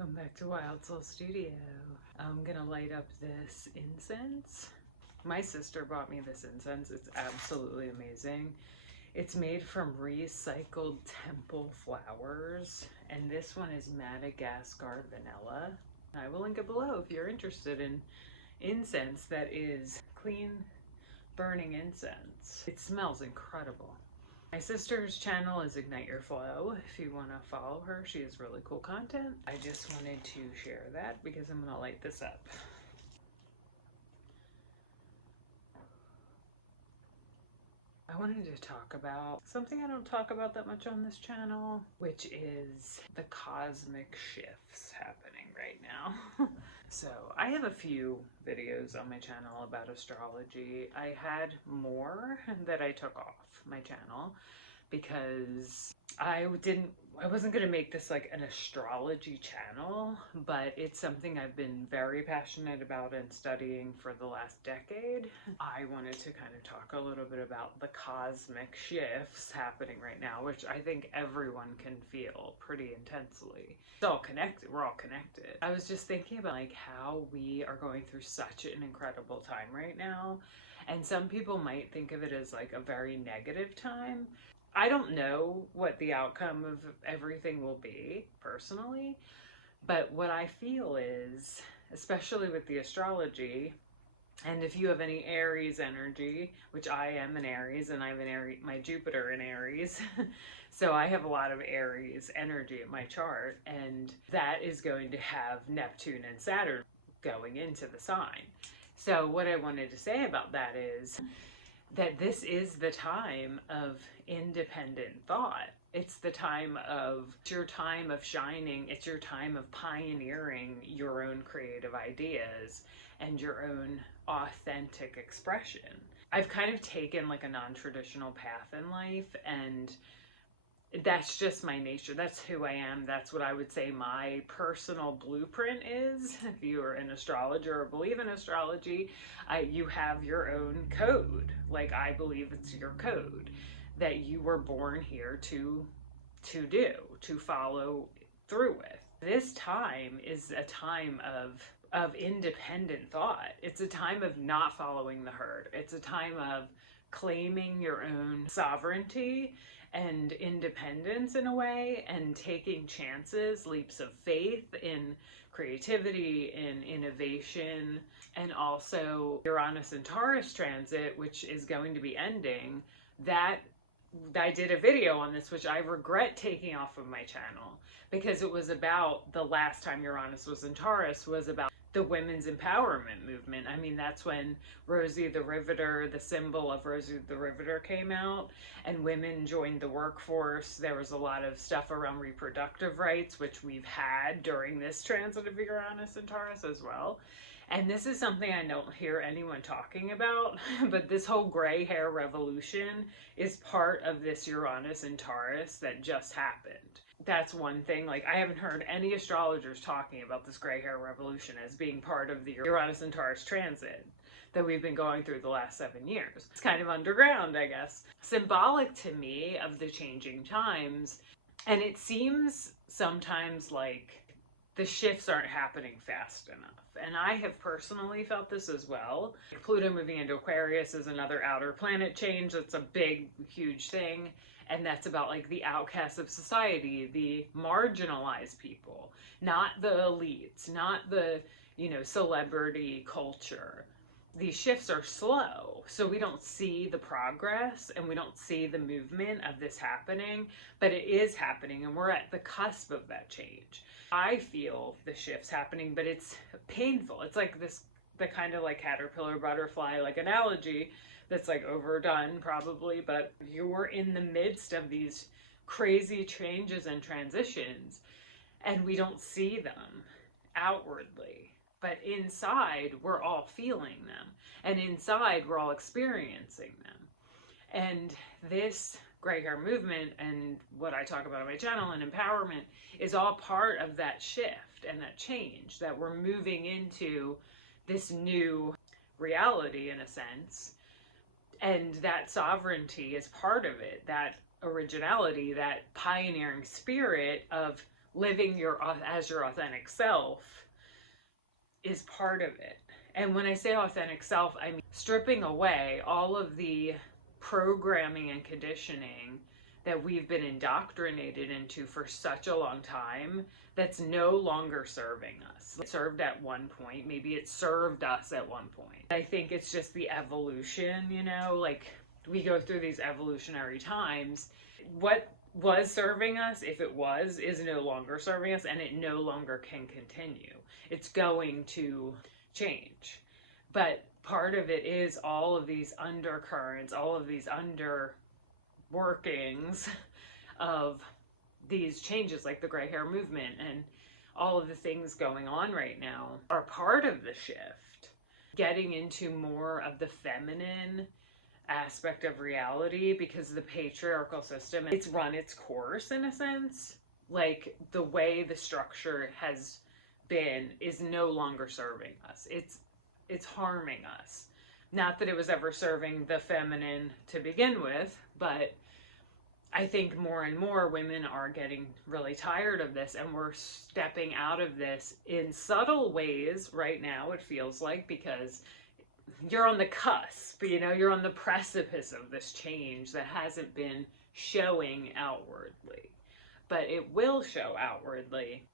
Welcome back to Wild Soul Studio. I'm gonna light up this incense. My sister bought me this incense. It's absolutely amazing. It's made from recycled temple flowers, and this one is Madagascar vanilla. I will link it below if you're interested in incense that is clean burning incense. It smells incredible. My sister's channel is Ignite Your Flow. If you want to follow her, she has really cool content. I just wanted to share that because I'm going to light this up. I wanted to talk about something I don't talk about that much on this channel, which is the cosmic shifts happening right now. So I have a few videos on my channel about astrology. I had more that I took off my channel because I wasn't going to make this like an astrology channel, but it's something I've been very passionate about and studying for the last decade. I wanted to kind of talk a little bit about the cosmic shifts happening right now, which I think everyone can feel pretty intensely. It's all connected. We're all connected. I was just thinking about like how we are going through such an incredible time right now. And some people might think of it as like a very negative time. I don't know what the outcome of everything will be personally, but what I feel is, especially with the astrology, and if you have any Aries energy, which I am an Aries, and I have my Jupiter in Aries, so I have a lot of Aries energy in my chart, and that is going to have Neptune and Saturn going into the sign. So what I wanted to say about that is that this is the time of independent thought. It's the time of, it's your time of shining. It's your time of pioneering your own creative ideas and your own authentic expression. I've kind of taken like a non-traditional path in life, and that's just my nature. That's who I am. That's what I would say my personal blueprint is. If you are an astrologer or believe in astrology, you have your own code. Like, I believe it's your code that you were born here to follow through with. This time is a time of independent thought. It's a time of not following the herd. It's a time of claiming your own sovereignty and independence in a way, and taking chances, leaps of faith in creativity, in innovation, and also Uranus and Taurus transit, which is going to be ending. That I did a video on this, which I regret taking off of my channel, because it was about the last time Uranus was in Taurus was about the women's empowerment movement. I mean, that's when Rosie the Riveter, the symbol of Rosie the Riveter, came out, and women joined the workforce. There was a lot of stuff around reproductive rights, which we've had during this transit of Uranus and Taurus as well. And this is something I don't hear anyone talking about, but this whole gray hair revolution is part of this Uranus and Taurus that just happened. That's one thing. Like, I haven't heard any astrologers talking about this gray hair revolution as being part of the Uranus and Taurus transit that we've been going through the last 7 years. It's kind of underground, I guess. Symbolic to me of the changing times. And it seems sometimes like the shifts aren't happening fast enough. And I have personally felt this as well. Pluto moving into Aquarius is another outer planet change. That's a big, huge thing. And that's about like the outcasts of society, the marginalized people, not the elites, not the, celebrity culture. These shifts are slow, so we don't see the progress and we don't see the movement of this happening, but it is happening, and we're at the cusp of that change. I feel the shifts happening, but it's painful. It's like the kind of like caterpillar butterfly like analogy that's like overdone probably, but you're in the midst of these crazy changes and transitions, and we don't see them outwardly. But inside, we're all feeling them. And inside, we're all experiencing them. And this gray hair movement and what I talk about on my channel and empowerment is all part of that shift and that change, that we're moving into this new reality in a sense. And that sovereignty is part of it, that originality, that pioneering spirit of living as your authentic self is part of it. And when I say authentic self, I mean stripping away all of the programming and conditioning that we've been indoctrinated into for such a long time that's no longer serving us. It served at one point, maybe it served us at one point. I think it's just the evolution, you know, like we go through these evolutionary times. What was serving us, if it was, is no longer serving us, and it no longer can continue. It's going to change. But part of it is all of these undercurrents, all of these underworkings of these changes, like the gray hair movement and all of the things going on right now are part of the shift. Getting into more of the feminine aspect of reality, because the patriarchal system, it's run its course in a sense. Like the way the structure has been is no longer serving us. It's harming us. Not that it was ever serving the feminine to begin with, but I think more and more women are getting really tired of this, and we're stepping out of this in subtle ways right now, it feels like, because you're on the cusp, you know, you're on the precipice of this change that hasn't been showing outwardly, but it will show outwardly.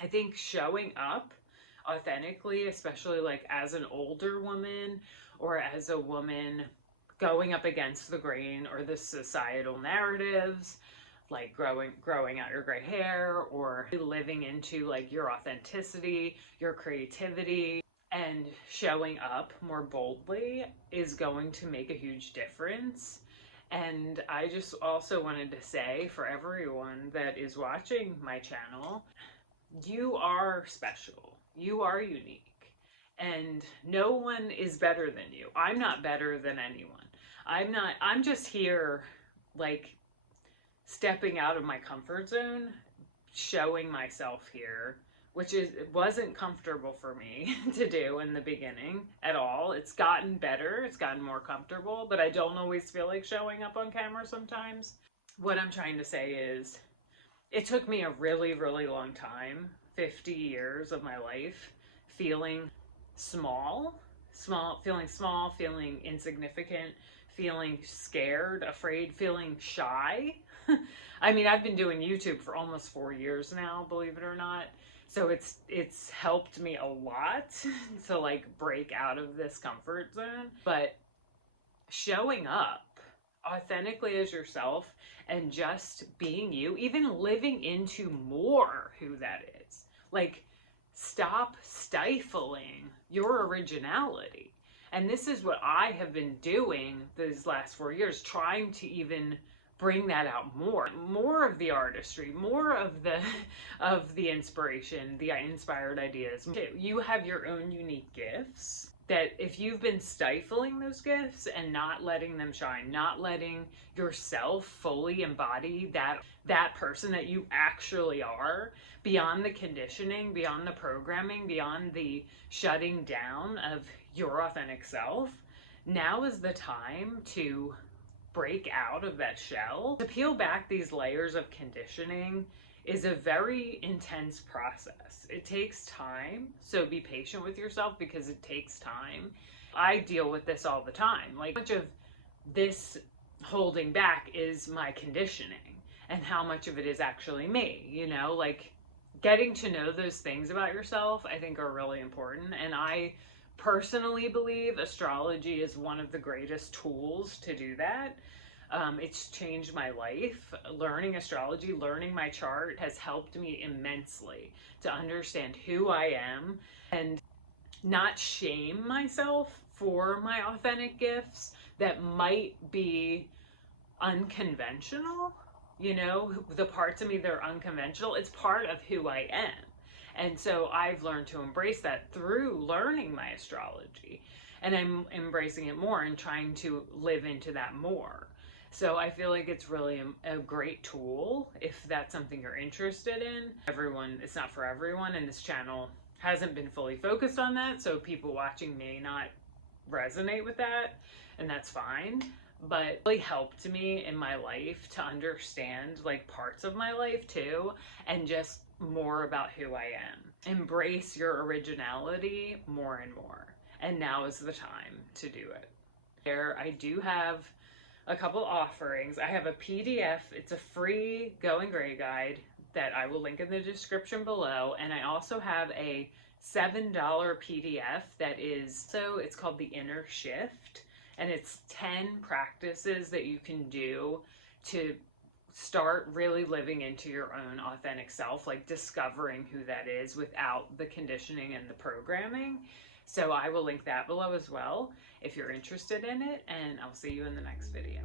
I think showing up authentically, especially like as an older woman or as a woman going up against the grain or the societal narratives, like growing out your gray hair or living into like your authenticity, your creativity, and showing up more boldly is going to make a huge difference. And I just also wanted to say, for everyone that is watching my channel, you are special. You are unique. And no one is better than you. I'm not better than anyone. I'm just here, like, stepping out of my comfort zone, showing myself here, which wasn't comfortable for me to do in the beginning at all. It's gotten better, it's gotten more comfortable, but I don't always feel like showing up on camera sometimes. What I'm trying to say is, it took me a really, really long time, 50 years of my life, feeling feeling insignificant, feeling scared, afraid, feeling shy. I mean, I've been doing YouTube for almost 4 years now, believe it or not. So it's helped me a lot to like break out of this comfort zone. But showing up authentically as yourself and just being you, even living into more who that is. Like, stop stifling your originality. And this is what I have been doing these last 4 years, trying to even bring that out more of the artistry, more of the inspiration, the inspired ideas. You have your own unique gifts that if you've been stifling those gifts and not letting them shine, not letting yourself fully embody that person that you actually are, beyond the conditioning, beyond the programming, beyond the shutting down of your authentic self, now is the time to break out of that shell. To peel back these layers of conditioning is a very intense process. It takes time, so be patient with yourself because it takes time. I deal with this all the time. Like, much of this holding back is my conditioning and how much of it is actually me, you know, like getting to know those things about yourself, I think are really important. And I personally believe astrology is one of the greatest tools to do that. It's changed my life. Learning astrology, learning my chart has helped me immensely to understand who I am and not shame myself for my authentic gifts that might be unconventional. You know, the parts of me that are unconventional, it's part of who I am. And so I've learned to embrace that through learning my astrology. And I'm embracing it more and trying to live into that more. So I feel like it's really a great tool if that's something you're interested in. It's not for everyone, and this channel hasn't been fully focused on that. So people watching may not resonate with that, and that's fine. but it really helped me in my life to understand like parts of my life too, and just more about who I am. Embrace your originality more and more. And now is the time to do it. There, I do have a couple offerings. I have a PDF, it's a free Going Gray guide that I will link in the description below. And I also have a $7 PDF that is, so it's called The Inner Shift. And it's 10 practices that you can do to start really living into your own authentic self, like discovering who that is without the conditioning and the programming. So I will link that below as well if you're interested in it, and I'll see you in the next video.